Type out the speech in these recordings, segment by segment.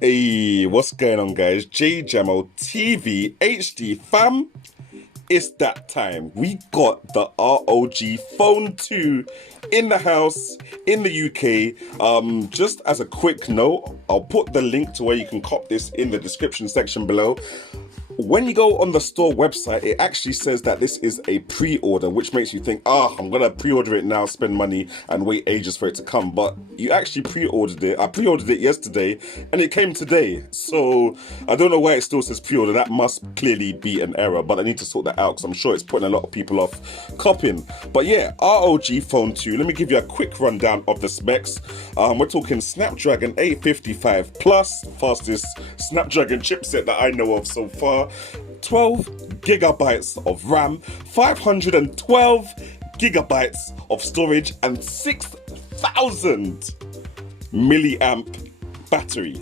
Hey, what's going on, guys? Jamo TV HD fam. It's that time. We got the ROG Phone 2 in the house in the UK. Just as a quick note, I'll put the link to where you can cop this in the description section below. When you go on the store website, it actually says that this is a pre-order, which makes you think, I'm gonna pre-order it now, spend money and wait ages for it to come. But you actually pre-ordered it. I pre-ordered it yesterday and it came today. So I don't know why it still says pre-order. That must clearly be an error, but I need to sort that out because I'm sure it's putting a lot of people off copying. But yeah, ROG Phone 2. Let me give you a quick rundown of the specs. We're talking Snapdragon 855 Plus, fastest Snapdragon chipset that I know of so far. 12 gigabytes of RAM, 512 gigabytes of storage, and 6,000 milliamp battery.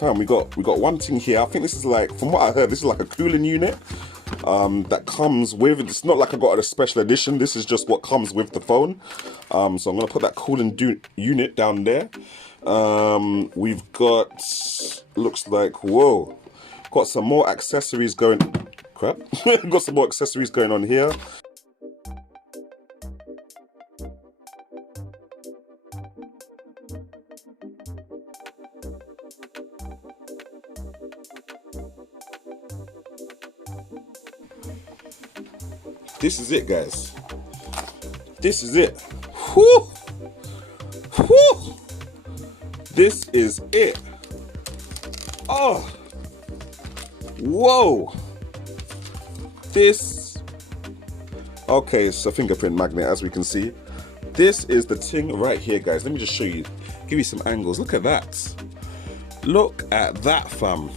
Fam, we got one thing here. I think this is like, from what I heard, this is like a cooling unit that comes with. It's not like I got a special edition. This is just what comes with the phone. So I'm gonna put that cooling unit down there. We've got, looks like, whoa, got some more accessories going, crap, got some more accessories going on here. This is it, guys. This is it. Whew. Whew. This is it. Oh, whoa. This, okay, it's a fingerprint magnet, as we can see. This is the thing right here, guys. Let me just show you, give you some angles. Look at that. Look at that, fam.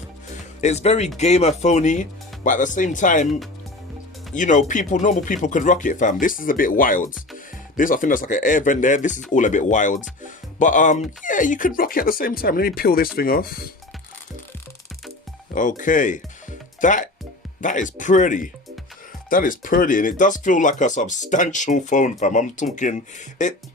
It's very gamer phony, but at the same time, you know, normal people could rock it, fam. This is a bit wild. This, I think that's like an air vent there. This is all a bit wild. But yeah, you could rock it at the same time. Let me peel this thing off. Okay. That is pretty. That is pretty. And it does feel like a substantial phone, fam. I'm talking it.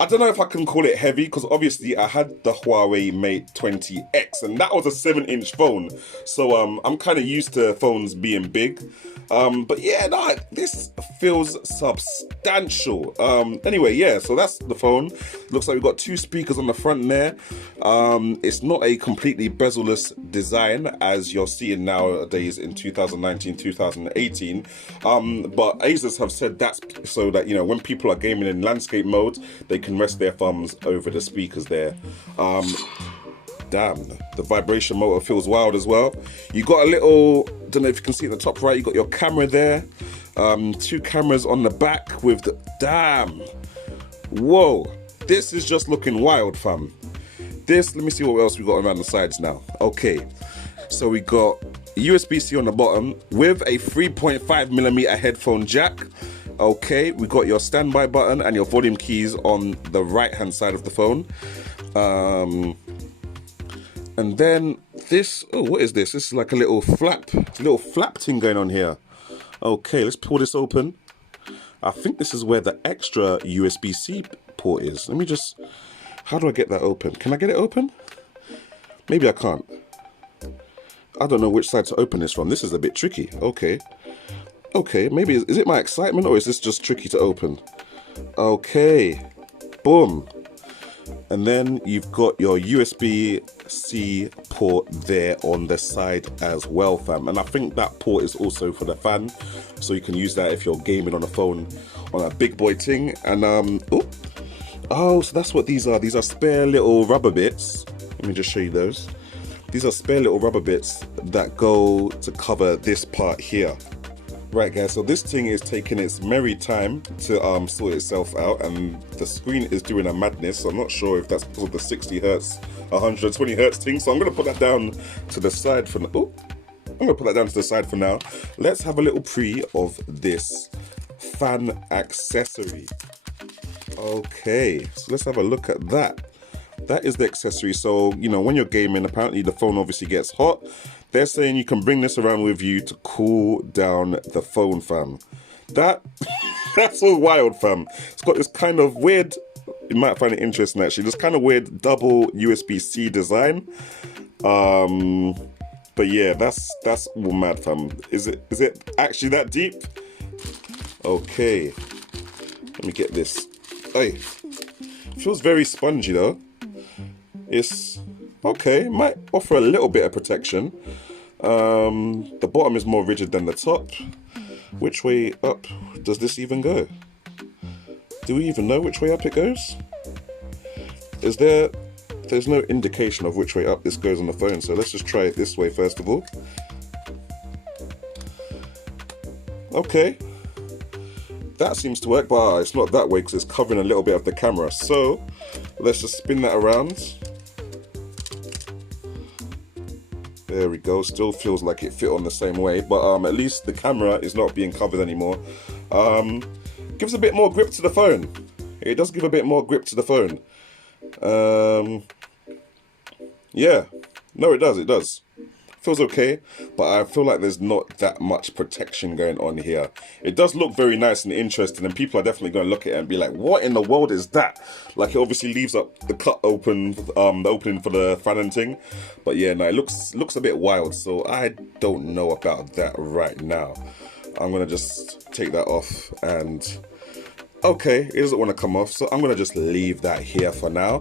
I don't know if I can call it heavy, because obviously I had the Huawei Mate 20X and that was a 7-inch phone. So I'm kind of used to phones being big. But yeah, no, this feels substantial. Anyway, yeah, so that's the phone. Looks like we've got 2 speakers on the front there. It's not a completely bezel-less design as you're seeing nowadays in 2019, 2018. But Asus have said that's so that, you know, when people are gaming in landscape mode, they can rest their thumbs over the speakers there. Damn, the vibration motor feels wild as well. You got a little, don't know if you can see at the top right, you got your camera there. 2 cameras on the back with the, damn. Whoa, this is just looking wild, fam. This, let me see what else we got around the sides now. Okay, so we got USB-C on the bottom with a 3.5mm headphone jack. Okay, we got your standby button and your volume keys on the right hand side of the phone. And then this, oh, what is this? This is like a little flap thing going on here. Okay, let's pull this open. I think this is where the extra USB-C port is. Let me just, how do I get that open? Can I get it open? Maybe I can't. I don't know which side to open this from. This is a bit tricky. Okay. Okay, maybe, is it my excitement or is this just tricky to open? Okay, boom. And then you've got your USB-C port there on the side as well, fam. And I think that port is also for the fan, so you can use that if you're gaming on a phone, on a big boy thing. And oh, so that's what these are. These are spare little rubber bits. Let me just show you those. These are spare little rubber bits that go to cover this part here. Right, guys, so this thing is taking its merry time to sort itself out, and the screen is doing a madness. So I'm not sure if that's because of the 60 hertz, 120 hertz thing. So I'm going to put that down to the side for now. Oh, I'm going to put that down to the side for now. Let's have a little pre of this fan accessory. Okay, so let's have a look at that. That is the accessory. So, you know, when you're gaming, apparently the phone obviously gets hot. They're saying you can bring this around with you to cool down the phone, fam. That That's all wild, fam. It's got this kind of weird, you might find it interesting actually, this kind of weird double USB-C design. But yeah, that's all mad, fam. Is it actually that deep? Okay, let me get this. Hey, feels very spongy though. It's okay, might offer a little bit of protection. The bottom is more rigid than the top. Which way up does this even go? Do we even know which way up it goes? There's no indication of which way up this goes on the phone, so let's just try it this way first of all. Okay, that seems to work, but it's not that way because it's covering a little bit of the camera. So let's just spin that around. There we go. Still feels like it fit on the same way, but at least the camera is not being covered anymore. Gives a bit more grip to the phone. It does give a bit more grip to the phone. Yeah, no, it does. Feels okay, but I feel like there's not that much protection going on here. It does look very nice and interesting, and people are definitely going to look at it and be like, what in the world is that? Like, it obviously leaves up the cut open, the opening for the fan and thing. But yeah, no, it looks a bit wild, so I don't know about that right now. I'm going to just take that off, and okay, it doesn't want to come off, so I'm going to just leave that here for now.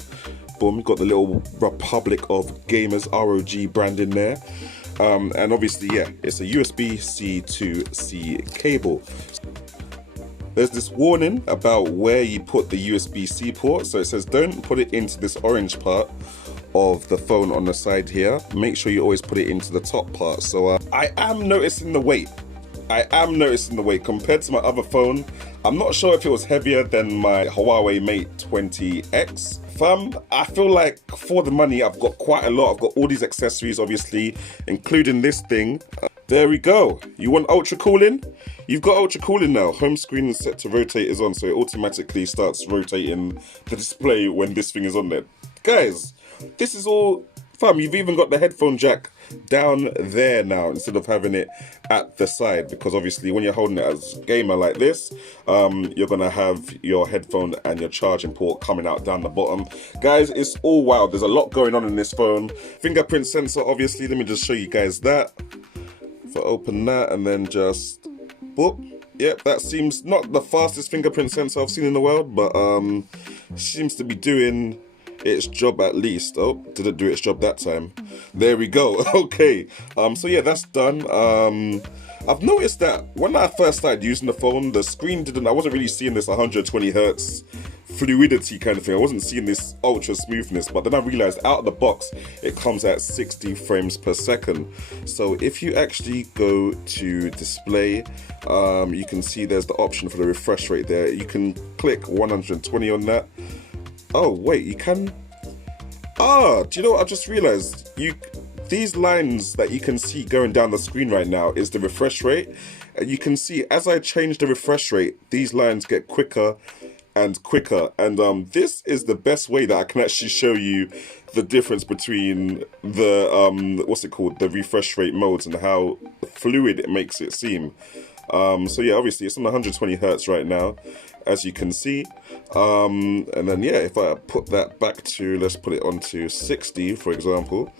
Boom, got the little Republic of Gamers ROG brand in there. And obviously, yeah, it's a USB-C to C cable. There's this warning about where you put the USB-C port. So it says don't put it into this orange part of the phone on the side here. Make sure you always put it into the top part. So I am noticing the weight. Compared to my other phone. I'm not sure if it was heavier than my Huawei Mate 20X. Fam, I feel like for the money, I've got quite a lot. I've got all these accessories, obviously, including this thing. There we go. You want ultra cooling? You've got ultra cooling now. Home screen is set to rotate is on, so it automatically starts rotating the display when this thing is on there. Guys, this is all... Fam, you've even got the headphone jack down there now instead of having it at the side, because obviously when you're holding it as a gamer like this, you're gonna have your headphone and your charging port coming out down the bottom. Guys, it's all wild. There's a lot going on in this phone. Fingerprint sensor, obviously. Let me just show you guys that. If I open that and then just boop. Yep, that seems not the fastest fingerprint sensor I've seen in the world, but seems to be doing its job at least. Oh, didn't do its job that time. There we go. Okay, so yeah, that's done. I've noticed that when I first started using the phone, the screen I wasn't really seeing this 120 hertz fluidity kind of thing. I wasn't seeing this ultra smoothness, but then I realized out of the box it comes at 60 frames per second. So if you actually go to display, you can see there's the option for the refresh rate there. You can click 120 on that. Oh wait, you can... do you know what I just realized? These lines that you can see going down the screen right now is the refresh rate. And you can see as I change the refresh rate, these lines get quicker and quicker. And this is the best way that I can actually show you the difference between the, what's it called? The refresh rate modes and how fluid it makes it seem. So yeah, obviously it's on 120 hertz right now, as you can see. And then yeah, if I put that back to, let's put it onto 60 for example,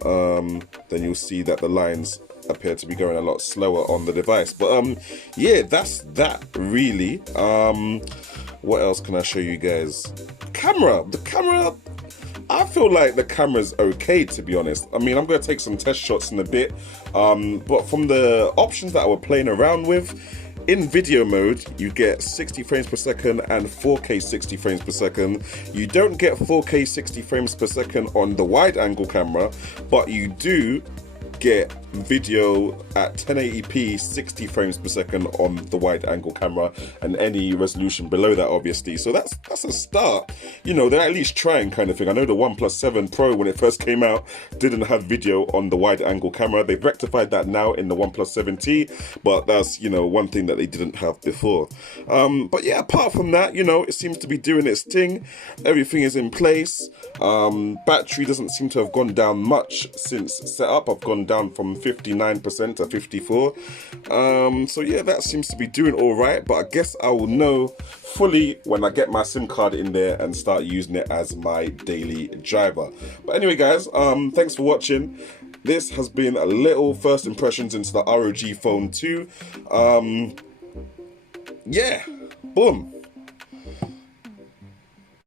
then you'll see that the lines appear to be going a lot slower on the device. But yeah, that's that really. What else can I show you guys? The camera, I feel like the camera's okay, to be honest. I mean, I'm going to take some test shots in a bit, but from the options that I was playing around with, in video mode, you get 60 frames per second and 4K 60 frames per second. You don't get 4K 60 frames per second on the wide angle camera, but you do get video at 1080p 60 frames per second on the wide angle camera, and any resolution below that obviously. So that's a start. You know, they're at least trying kind of thing. I know the OnePlus 7 Pro when it first came out didn't have video on the wide angle camera. They've rectified that now in the OnePlus 7T, but that's, you know, one thing that they didn't have before. But yeah, apart from that, you know, it seems to be doing its thing. Everything is in place. Battery doesn't seem to have gone down much since setup. I've gone down from 59% to 54. So yeah, that seems to be doing all right, but I guess I will know fully when I get my SIM card in there and start using it as my daily driver. But anyway guys, thanks for watching. This has been a little first impressions into the ROG Phone 2. Yeah, boom.